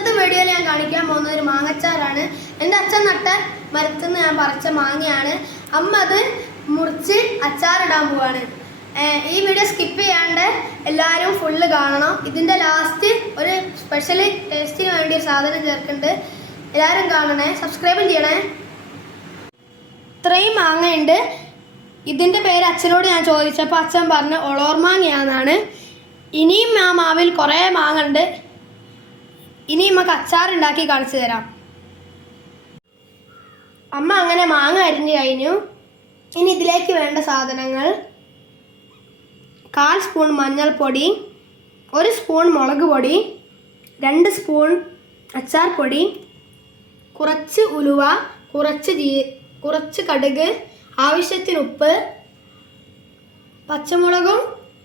ഇന്നത്തെ വീഡിയോയിൽ ഞാൻ കാണിക്കാൻ പോകുന്നത് ഒരു മാങ്ങച്ചാറാണ്. എൻ്റെ അച്ഛൻ നട്ട മരത്തിൽ നിന്ന് ഞാൻ പറിച്ച മാങ്ങയാണ്. അമ്മ അത് മുറിച്ച് അച്ചാറിടാൻ പോവാണ്. ഈ വീഡിയോ സ്കിപ്പ് ചെയ്യാണ്ട് എല്ലാവരും ഫുള്ള് കാണണം. ഇതിൻ്റെ ലാസ്റ്റ് ഒരു സ്പെഷ്യൽ ടേസ്റ്റിന് വേണ്ടി ഒരു സാധനം ചേർക്കുന്നുണ്ട്. എല്ലാവരും കാണണേ, സബ്സ്ക്രൈബും ചെയ്യണേ. ഇത്രയും മാങ്ങയുണ്ട്. ഇതിൻ്റെ പേര് അച്ഛനോട് ഞാൻ ചോദിച്ചപ്പോൾ അച്ഛൻ പറഞ്ഞ ഒളോർമാങ്ങയാണെന്നാണ്. ഇനിയും ആ മാവിൽ കുറേ മാങ്ങ ഉണ്ട്. ഇനി നമുക്ക് അച്ചാറുണ്ടാക്കി കാണിച്ചു തരാം. അമ്മ അങ്ങനെ മാങ്ങ അരിഞ്ഞു കഴിഞ്ഞു. ഇനി ഇതിലേക്ക് വേണ്ട സാധനങ്ങൾ: 1/4 സ്പൂൺ മഞ്ഞൾപ്പൊടി, 1 സ്പൂൺ മുളക് പൊടി, 2 സ്പൂൺ അച്ചാർ പൊടി, കുറച്ച് ഉലുവ, കുറച്ച് കടുക്, ആവശ്യത്തിന് ഉപ്പ്, പച്ചമുളകും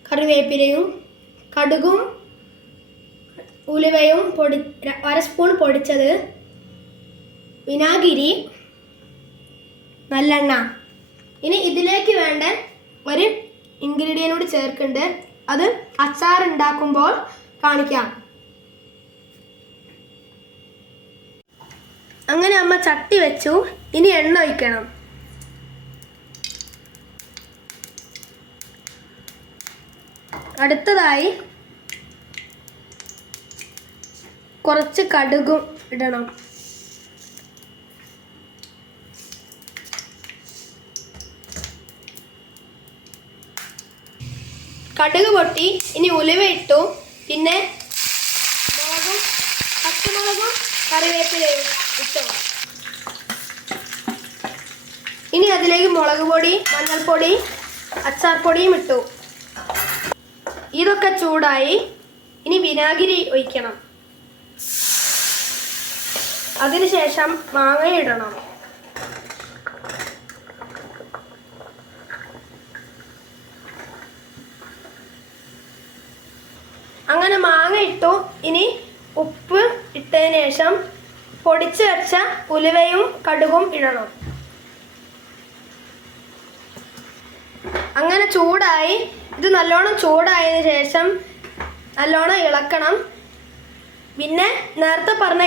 കറിവേപ്പിലയും, കടുകും ഉലുവയും 1 സ്പൂൺ പൊടിച്ചത്, വിനാഗിരി, നല്ലെണ്ണ. ഇനി ഇതിലേക്ക് വേണ്ട ഒരു ഇൻഗ്രീഡിയൻ്റ് കൂടി ചേർക്കുന്നുണ്ട്. അത് അച്ചാർ ഉണ്ടാക്കുമ്പോൾ കാണിക്കാം. അങ്ങനെ അമ്മ ചട്ടി വെച്ചു. ഇനി എണ്ണ ഒഴിക്കണം. അടുത്തതായി കുറച്ച് കടുകും ഇടണം. കടുക് പൊട്ടി. ഇനി ഉലുവ ഇട്ടു. പിന്നെ മുളകും പച്ചമുളകും കറിവേപ്പിലയും ഇട്ടു. ഇനി അതിലേക്ക് മുളക് പൊടി, മഞ്ഞൾപ്പൊടി, അച്ചാർ പൊടിയും ഇട്ടു. ഇതൊക്കെ ചൂടായി. ഇനി വിനാഗിരി ഒഴിക്കണം. അതിനുശേഷം മാങ്ങ ഇടണം. അങ്ങനെ മാങ്ങ ഇട്ടു. ഇനി ഉപ്പ് ഇട്ടതിന് ശേഷം പൊടിച്ച് വെച്ച ഉലുവയും കടുകും ഇടണം. അങ്ങനെ ചൂടായി. ഇത് നല്ലോണം ചൂടായതിനു ശേഷം നല്ലോണം ഇളക്കണം. പിന്നെ നേരത്തെ പറഞ്ഞ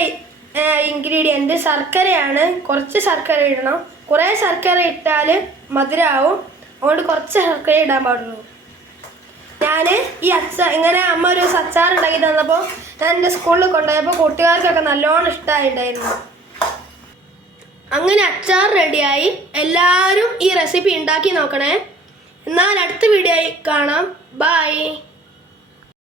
ഇൻഗ്രീഡിയൻറ്റ് ശർക്കരയാണ്. കുറച്ച് ശർക്കര ഇടണം. കുറേ ശർക്കര ഇട്ടാൽ മധുരമാവും. അതുകൊണ്ട് കുറച്ച് ശർക്കര ഇടാൻ പാടുള്ളൂ. ഞാൻ ഈ ഇങ്ങനെ അമ്മ ഒരു അച്ചാർ ഉണ്ടാക്കി തന്നപ്പോൾ ഞാൻ എൻ്റെ സ്കൂളിൽ കൊണ്ടുപോയപ്പോൾ കുട്ടികൾക്കൊക്കെ നല്ലോണം ഇഷ്ടമായിട്ടുണ്ടായിരുന്നു. അങ്ങനെ അച്ചാർ റെഡിയായി. എല്ലാവരും ഈ റെസിപ്പി ഉണ്ടാക്കി നോക്കണേ. എന്നാൽ അടുത്ത വീഡിയോയിൽ കാണാം. ബൈ.